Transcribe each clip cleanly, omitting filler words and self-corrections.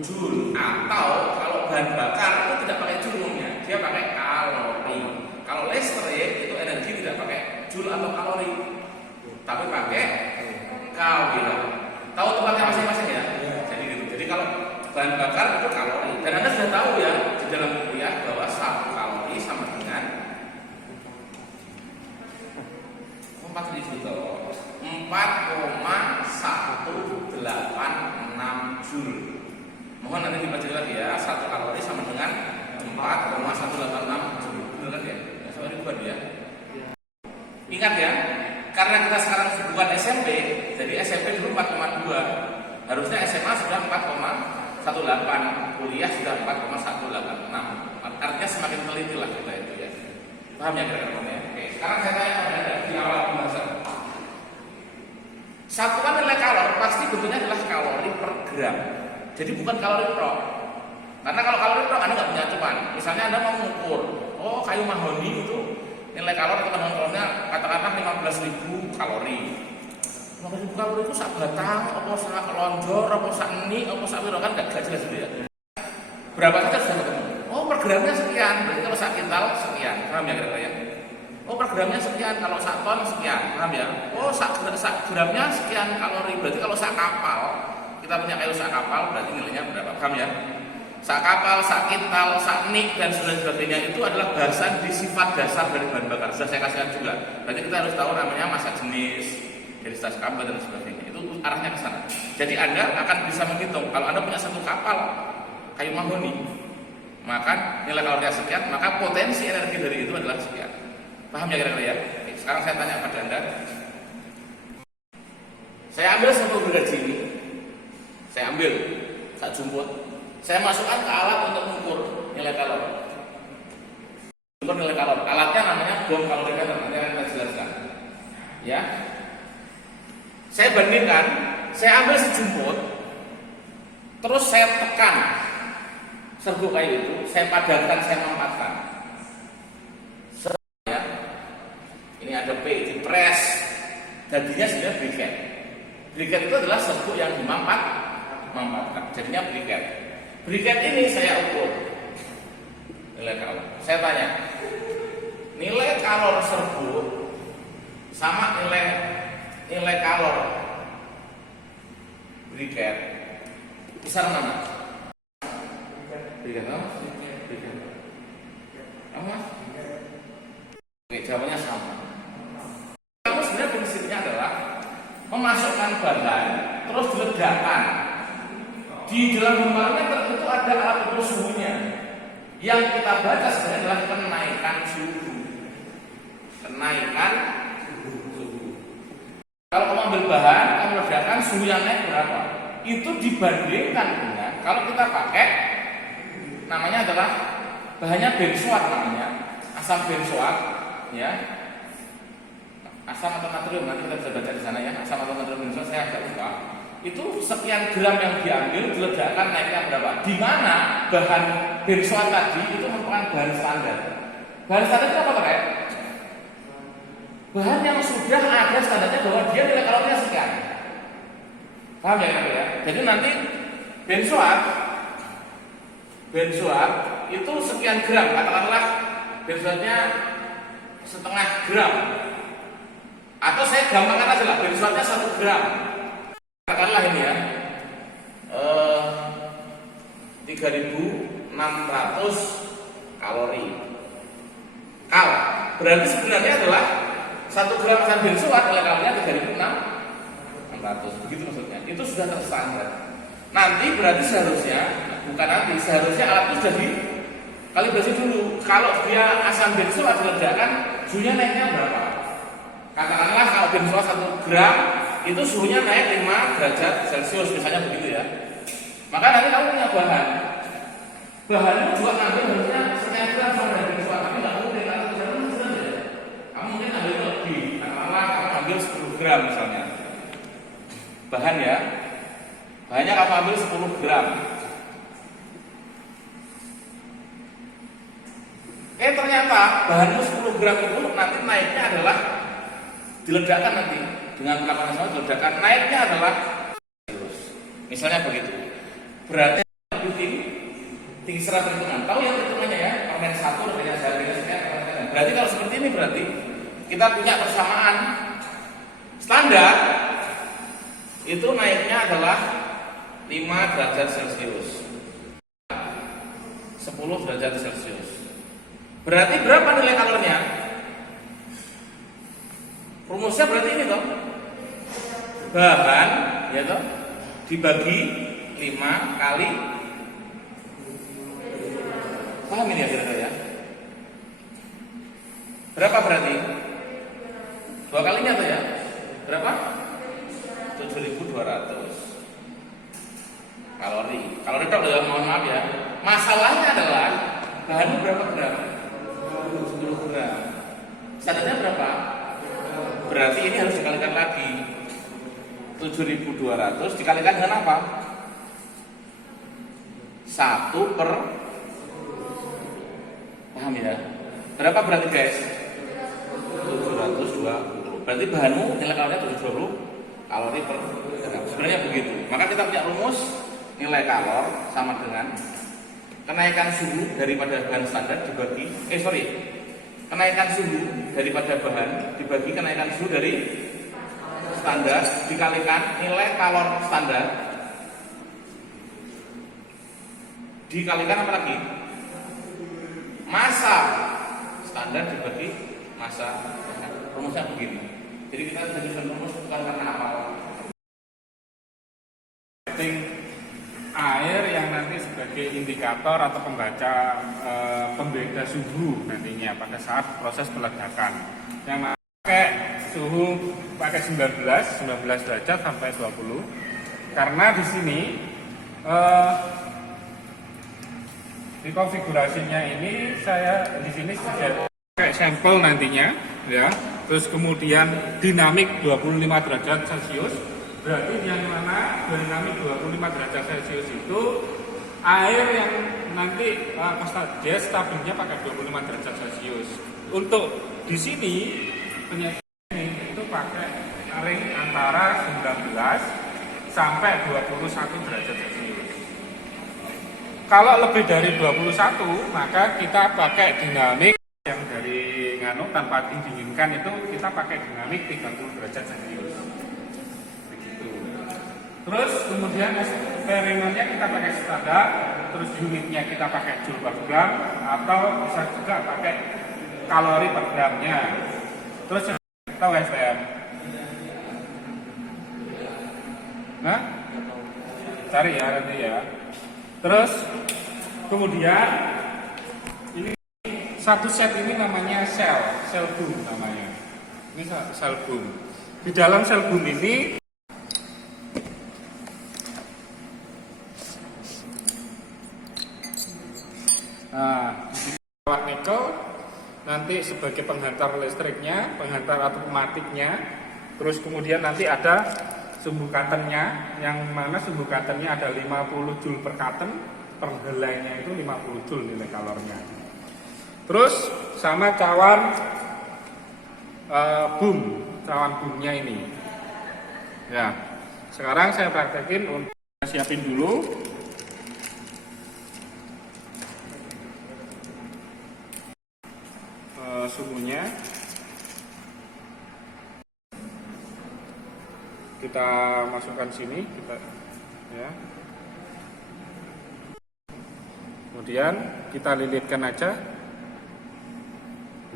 Joule. Atau kalau bahan bakar itu tidak pakai joule umumnya, dia pakai kalori. Kalau listrik itu energi tidak pakai joule atau kalori, tapi pakai kalori. Tahu tempatnya masing-masing ya? Jadi gitu. Jadi kalau bahan bakar itu kalori. Dan Anda sudah tahu ya di dalam kuliah bahwa 1 kalori sama dengan 4,186 Joule. Mohon nanti dibaca lagi ya. 1 kalori sama dengan 4,186 Joule. Benar kan ya? Soalnya bukan ya. Ingat ya, karena kita sekarang bukan SMP, jadi SMP dulu 4,2. Harusnya SMA sudah 4,18, kuliah sudah 4,186. Artinya semakin teliti lah kita itu ya. Paham ya kira-kira ya? Oke, sekarang saya tanya kepada Anda di awal pembahasan. Satuan nilai kalor pasti bentuknya adalah kalori per gram. Jadi bukan kalori pro. Karena kalau kalori pro Anda nggak punya acuan. Misalnya Anda mau mengukur, oh kayu mahoni itu nilai kalori atau kandungan kalorinya katakanlah 15.000 kalori. 15.000 kalori itu sak batang, apa sak lonjor, apa sak eni, apa sak piro kan gak jelas dulu ya. Berapa saja sudah ketemu. Oh per gramnya sekian, berarti kalau sak kintal sekian. Paham ya kira-kira ya? Oh per gramnya sekian, kalau sak ton sekian. Paham ya? Oh sak gramnya sekian kalori, berarti kalau sak kapal, kita punya kayu sak kapal berarti nilainya berapa? Paham ya? Sak kapal, sak kintal, sak nik dan sebagainya itu adalah bahasan di sifat dasar dari bahan bakar. Sudah saya kasihkan juga. Berarti kita harus tahu namanya massa jenis, densitas kapal dan sebagainya. Itu arahnya ke sana. Jadi Anda akan bisa menghitung kalau Anda punya 1 kapal kayu mahoni, maka nilai kalorinya sekian, maka potensi energi dari itu adalah sekian. Paham ya kira-kira ya? Oke, sekarang saya tanya pada Anda. Saya ambil 1 gergaji ini. Saya ambil, saya jumput. Saya masukkan ke alat untuk mengukur nilai kalori. Ukur nilai kalori. Alatnya namanya bom kalorimeter. Nanti akan saya jelaskan. Ya. Saya bandingkan. Saya ambil sejumput. Terus saya tekan serbuk kayu itu. Saya padatkan, saya mampatkan. Ya. Ini ada P, dipres. Jadinya sebenarnya briket. Briket itu adalah serbuk yang dimampatkan. Jadinya briket. Briket ini saya ukur nilai kalor. Saya tanya, nilai kalor serbuk sama nilai kalor briket besar mana? Briket apa? Briket apa? Oke, jawabannya sama. Kamu sebenarnya prinsipnya adalah memasukkan bahan terus diledakkan. Di dalam barometer itu ada alat ukur suhunya. Yang kita baca sebenarnya adalah kenaikan suhu. Kenaikan suhu. Kalau kamu ambil bahan, kamu ledakan suhu yang naik berapa? Itu dibandingkan dengan kalau kita pakai namanya adalah bahannya benzoat namanya, asam benzoat, ya. Asam atau natrium nanti kita bisa baca di sana ya. Asam atau natrium benzoat saya agak lupa. Itu sekian gram yang diambil diledakkan naiknya berapa? Di mana bahan benzoat tadi itu merupakan bahan standar. Bahan standar itu apa pakai? Bahan yang sudah ada standarnya bahwa dia nilai kalorinya sekian. Paham ya? Jadi nanti benzoat itu sekian gram, katakanlah benzoatnya setengah gram. Atau saya gampangkan aja lah, benzoatnya 1 gram. Katakanlah ini ya 3.600 kalori. Berarti sebenarnya adalah 1 gram asam benzoat nilai kalorinya 3.600. Begitu maksudnya. Itu sudah terstandar. Nanti berarti seharusnya alat itu sudah dikalibrasi dulu. Kalau dia asam benzoat diledakkan, suhunya naiknya berapa? Katakanlah kalau benzoat 1 gram itu suhunya naik 5 derajat Celcius misalnya begitu ya. Maka nanti kamu punya bahannya juga ngambil harusnya sekian gram sama dengan benzoat, tapi nggak mungkin kalau misalnya ya. Kamu mungkin ambil lebih, katakanlah kamu ambil 10 gram misalnya bahan ya, bahannya kamu ambil 10 gram. Ternyata bahannya 10 gram itu nanti naiknya adalah diledakkan nanti dengan perlakuan yang sama, diledakkan naiknya adalah misalnya begitu. Berarti lebih tinggi secara perhitungan. Tahu ya perhitungannya ya, permen 1 lebihnya harganya sekian. Berarti kalau seperti ini berarti kita punya persamaan standar itu naiknya adalah 5 derajat Celcius, 10 derajat Celcius. Berarti berapa nilai kalorinya? Rumusnya berarti ini toh, bahan ya toh dibagi 5 kali, paham ini ya kira-kira ya? Berapa berarti? 2 kalinya tuh ya? Berapa? 7.200 kalori. Kalori tok ya, mohon maaf ya. Masalahnya adalah bahannya berapa gram? 10 gram. Standarnya berapa? Berarti ini harus dikalikan lagi. 7.200 dikalikan dengan apa? 1 per, paham ya? Berapa berarti guys? 720. Berarti bahanmu nilai kalorinya 720 kalori per gram. Sebenarnya begitu. Maka kita punya rumus nilai kalor sama dengan kenaikan suhu daripada bahan standar dibagi kenaikan suhu daripada bahan dibagi kenaikan suhu dari standar dikalikan nilai kalor standar dikalikan apa lagi? Massa standar dibagi massa. Rumusnya begini. Jadi kita jadi rumus bukan karena apa? Air yang nanti sebagai indikator atau pembaca pembeda suhu nantinya pada saat proses peledakan. Yang pakai suhu pakai 19 derajat sampai 20. Karena di sini di konfigurasinya ini saya di sini pakai sampel nantinya ya. Terus kemudian dinamik 25 derajat Celcius. Berarti yang mana dinamik 25 derajat Celcius itu air yang nanti dia stabilnya pakai 25 derajat Celcius. Untuk di sini penyajian ini itu pakai ring antara 19 sampai 21 derajat Celcius. Kalau lebih dari 21 maka kita pakai dinamik yang dari tanpa didinginkan itu kita pakai dinamik 30 derajat Celcius. Terus kemudian eksperimennya kita pakai standar, terus unitnya kita pakai joule per gram atau bisa juga pakai kalori per gramnya. Terus tahu SPM? Nah, cari ya nanti ya. Terus kemudian ini satu set ini namanya sel boom namanya. Ini sel boom. Di dalam sel boom ini nikel nanti sebagai penghantar listriknya, penghantar atau pematiknya. Terus kemudian nanti ada sumbu katennya, yang mana sumbu katennya ada 50 joule per katen, per helainya itu 50 joule nilai kalornya. Terus sama cawan cawan boomnya ini. Ya, sekarang saya praktekin untuk siapin dulu. Suhunya kita masukkan sini ya. Kemudian kita lilitkan aja.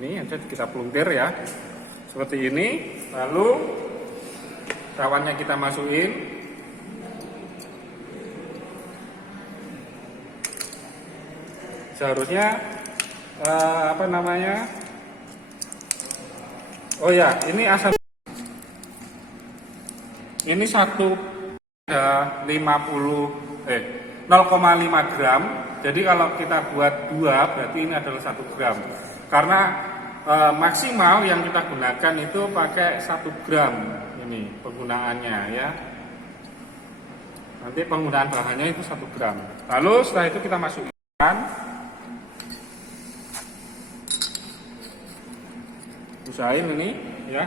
Ini aja kita peluntir ya. Seperti ini. Lalu cawannya kita masukin. Seharusnya oh ya, ini asam ini 0,5 gram. Jadi kalau kita buat 2 berarti ini adalah 1 gram. Karena maksimal yang kita gunakan itu pakai 1 gram ini penggunaannya ya. Nanti penggunaan bahannya itu 1 gram. Lalu setelah itu kita masukkan, usahain ini ya,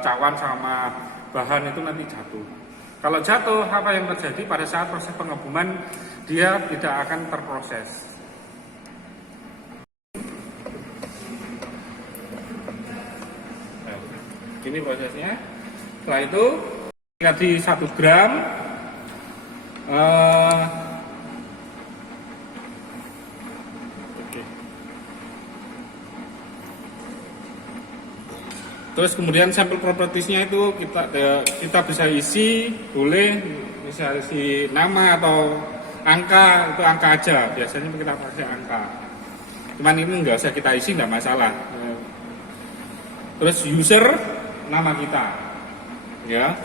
cawan sama bahan itu nanti jatuh. Kalau jatuh, apa yang terjadi pada saat proses pengebuman, dia tidak akan terproses. Nah, ini prosesnya. Setelah itu tadi 1 gram. Terus kemudian sampel propertiesnya itu kita bisa isi, boleh bisa isi nama atau angka, itu angka aja. Biasanya kita pakai angka. Cuman ini nggak usah kita isi, nggak masalah. Terus user, nama kita, ya.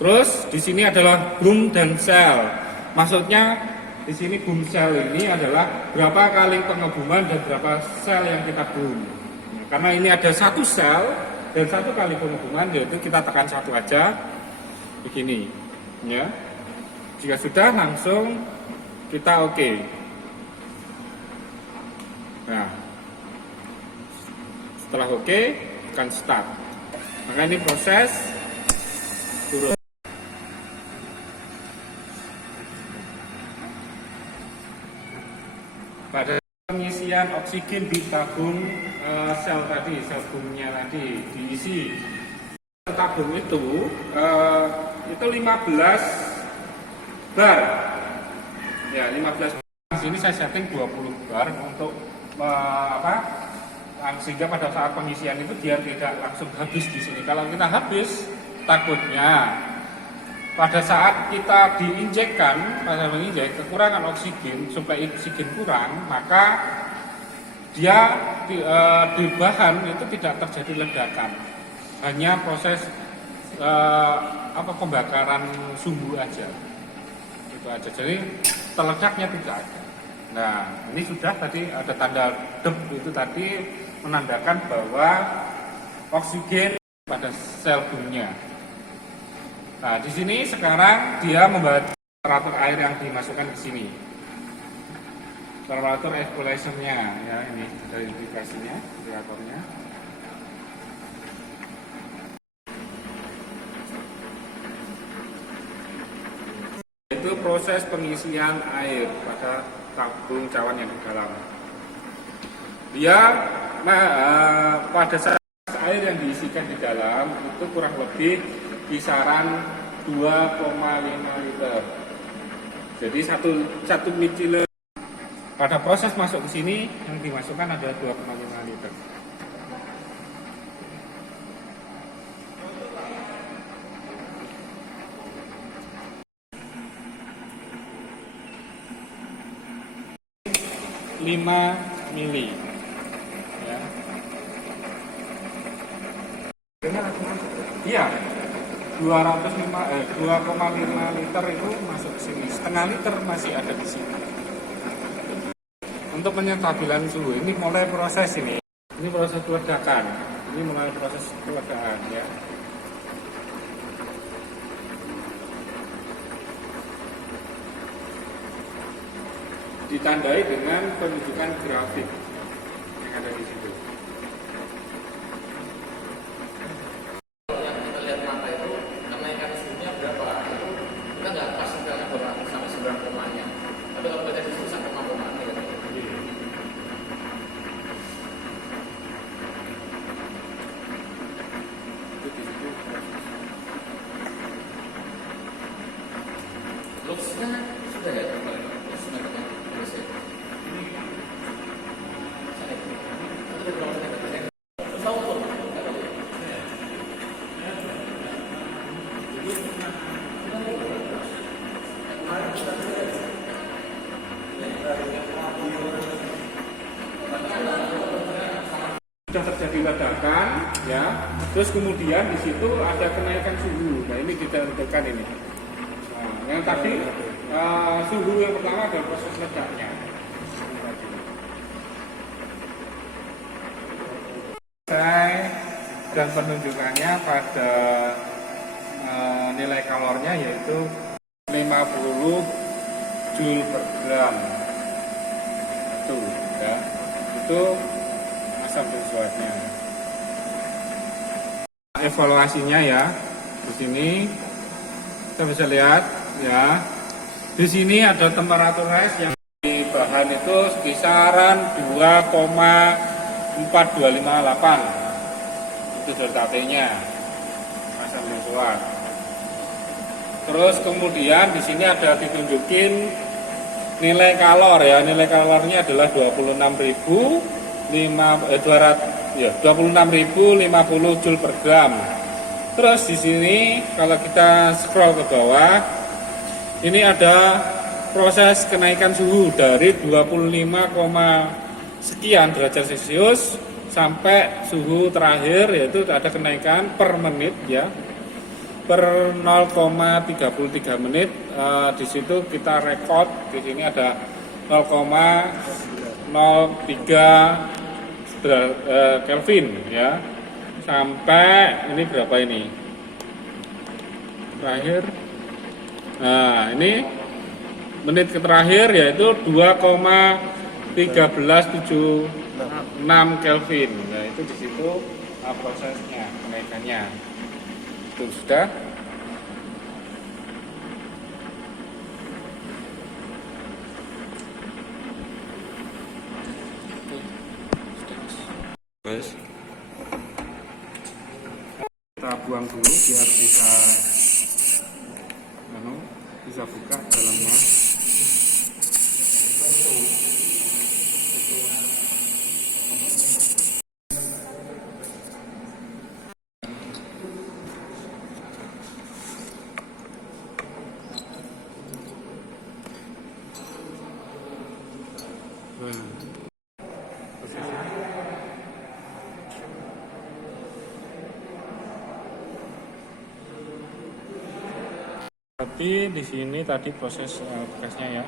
Terus di sini adalah boom dan cell. Maksudnya di sini boom cell ini adalah berapa kali pengebuman dan berapa sel yang kita boom. Karena ini ada 1 sel dan 1 kali pengebuman, yaitu kita tekan 1 aja, begini, ya. Jika sudah, langsung kita oke. Nah, setelah oke, tekan start. Maka ini proses turun. Pada pengisian oksigen di tabung sel tadi, sel boomnya tadi diisi. Tabung itu 15 bar. Ya, 15 bar. Di sini saya setting 20 bar untuk sehingga pada saat pengisian itu dia tidak langsung habis di sini. Kalau kita habis, takutnya pada saat kita diinjekkan, pada menginjek kekurangan oksigen, suplai oksigen kurang, maka dia di bahan itu tidak terjadi ledakan, hanya proses pembakaran sumbu aja, itu aja. Jadi terledaknya tidak ada. Nah, ini sudah tadi ada tanda dep itu tadi menandakan bahwa oksigen pada sel boomnya. Nah, di sini sekarang dia membuat temperatur air yang dimasukkan ke sini. Temperatur evaporation-nya, ya, ini ada indikasinya, indikatornya. Itu proses pengisian air pada tabung cawan yang di dalam. Dia pada saat air yang diisikan di dalam itu kurang lebih kisaran 2,5 liter. Jadi 1 ml pada proses masuk ke sini yang dimasukkan adalah 2,5 liter. Lima mili, ya. Iya, 2,5 liter itu masuk ke sini, setengah liter masih ada di sini. Untuk penstabilan suhu ini mulai proses ini proses peledakan, ini mulai proses peledakan, ya. Ditandai dengan penunjukan grafik yang ada di situ. Yang kita lihat mata itu kenaikan suhunya berapa, itu kita nggak pasti berapa sampai 9 komanya. Tapi kalau kita di sini sampai 5 komanya gitu. Looks-nya sudah ya, sudah ketemu. Sudah terjadi ledakan, ya. Terus kemudian di situ ada kenaikan suhu. Nah, ini kita tentukan ini. Nah, yang tadi suhu yang pertama adalah proses ledaknya. Dan penunjukannya pada nilai kalornya yaitu 50 joule per gram. Itu, ya. Itu asam benzoatnya. Evaluasinya, ya, di sini Kita bisa lihat ya. Di sini ada temperatur rise yang di bahan itu kisaran 2,4258. Itu delta T-nya. Asam benzoat. Terus kemudian di sini ada ditunjukin nilai kalor ya. Nilai kalornya adalah 26.050 Joule per gram. Terus di sini kalau kita scroll ke bawah, ini ada proses kenaikan suhu dari 25, sekian derajat Celcius sampai suhu terakhir, yaitu ada kenaikan per menit ya, per 0,33 menit. Di situ kita record, di sini ada 0,03 Kelvin ya, sampai ini berapa ini terakhir. Nah ini menit terakhir yaitu 2,1376 Kelvin. Nah itu di situ prosesnya kenaikannya. Itu sudah. Kita buang dulu biar bisa buka dalamnya. Tapi di sini tadi proses bekasnya ya.